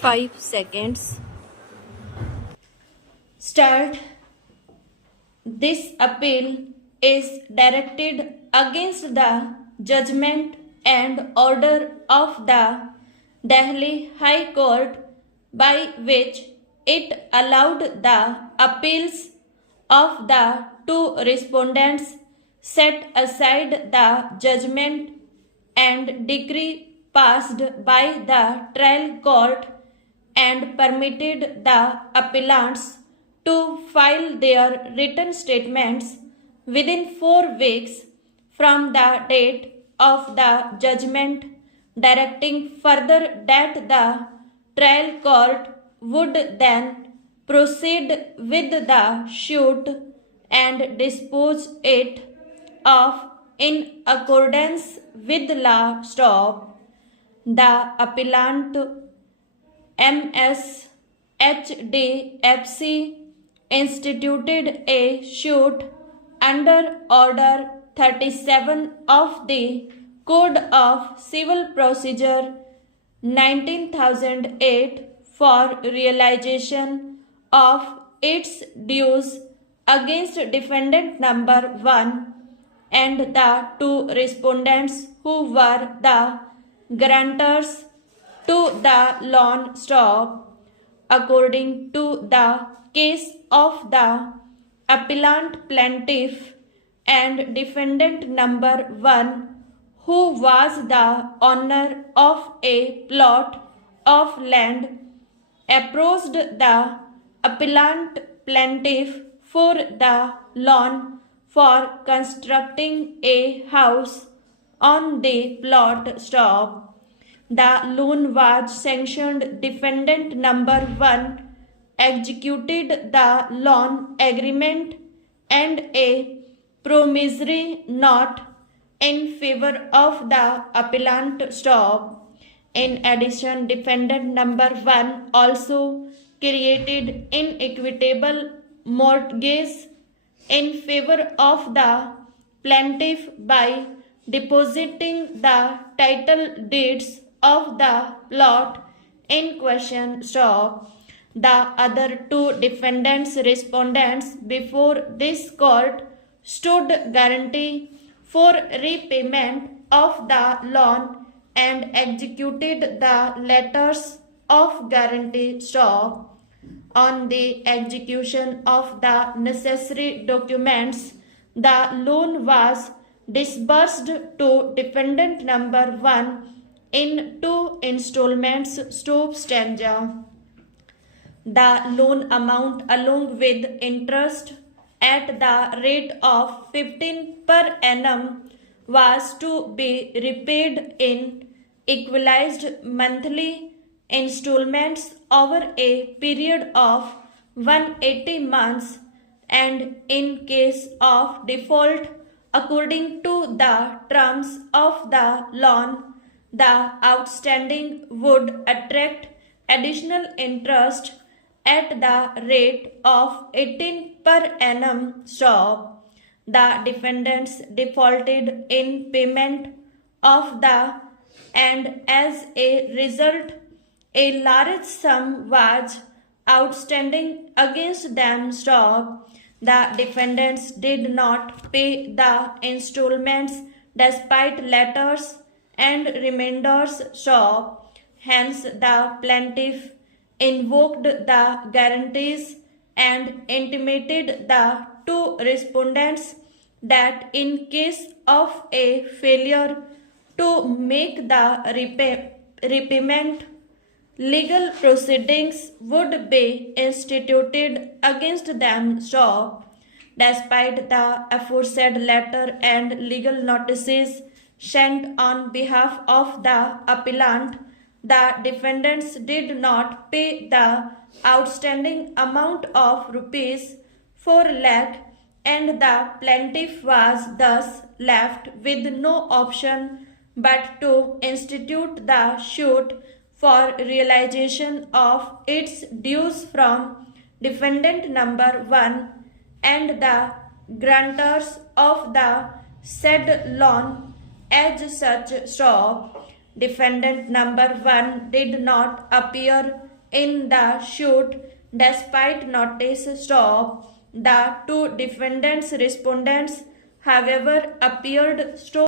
5 seconds. Start. This appeal is directed against the judgment and order of the Delhi High Court by which it allowed the appeals of the two respondents, set aside the judgment and decree passed by the trial court, and permitted the appellants to file their written statements within 4 weeks from the date of the judgment, directing further that the trial court would then proceed with the suit and dispose it of in accordance with law. Stop. The appellant MSHDFC instituted a suit under Order 37 of the Code of Civil Procedure 19,008 for realization of its dues against defendant number 1 and the two respondents who were the grantors to the loan. Stop. According to the case of the appellant plaintiff and defendant number 1, who was the owner of a plot of land, approached the appellant plaintiff for the loan for constructing a house on the plot. Stop. The loan was sanctioned. Defendant number 1 executed the loan agreement and a promissory note in favor of the appellant. Stop. In addition, defendant number 1 also created inequitable mortgage in favor of the plaintiff by depositing the title deeds of the plot in question. Stop. The other two defendants respondents before this court stood guarantee for repayment of the loan and executed the letters of guarantee. Stop. On the execution of the necessary documents, the loan was disbursed to defendant number 1 in 2 installments. Stop. Stanza. The loan amount along with interest at the rate of 15 per annum was to be repaid in equalized monthly installments over a period of 180 months, and in case of default according to the terms of the loan, the outstanding would attract additional interest at the rate of 18 per annum. Stop. The defendants defaulted in payment of the, and as a result a large sum was outstanding against them. Stop. The defendants did not pay the installments despite letters and remainders. Stop. Hence the plaintiff invoked the guarantees and intimated the two respondents that in case of a failure to make the repayment, legal proceedings would be instituted against them. Stop. Despite the aforesaid letter and legal notices sent on behalf of the appellant, the defendants did not pay the outstanding amount of rupees 4 lakh, and the plaintiff was thus left with no option but to institute the suit for realization of its dues from defendant number 1 and the grantors of the said loan as such. Stop. Defendant number 1 did not appear in the suit despite notice stop. The two defendants respondents, however, appeared